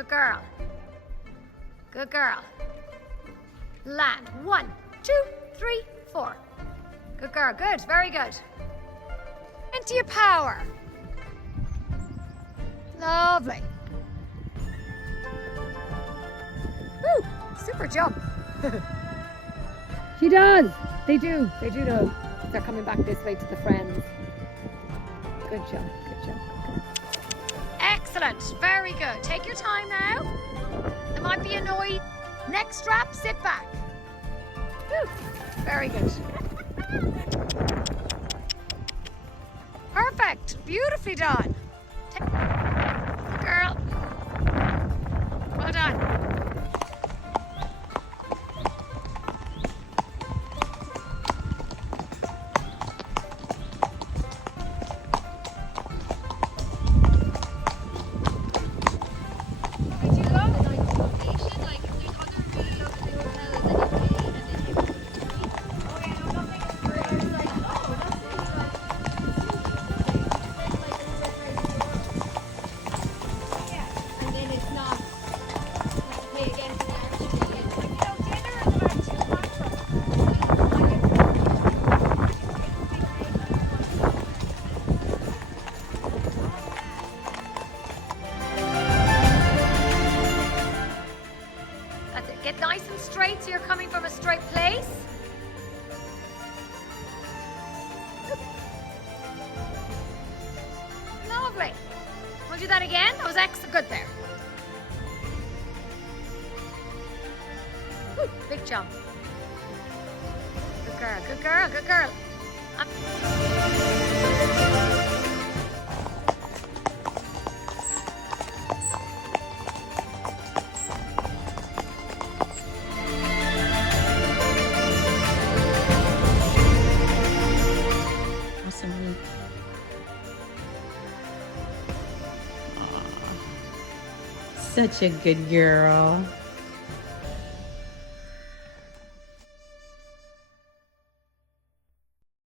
Good girl. Good girl. Land. 1, 2, 3, 4. Good girl. Good. Very good. Into your power. Lovely. Woo! Super jump. She does. They do. They do know. They're coming back this way to the friends. Good job. Good job. Excellent. Very good. Take your time now. There might be a noise. Next strap, sit back. Woo. Very good. Perfect. Beautifully done. Good girl. Well done. That's it. Get nice and straight so you're coming from a straight place. Lovely. We'll do that again. That was excellent. Good there. Woo, big jump. Good girl, good girl, good girl. Awesome. Such a good girl.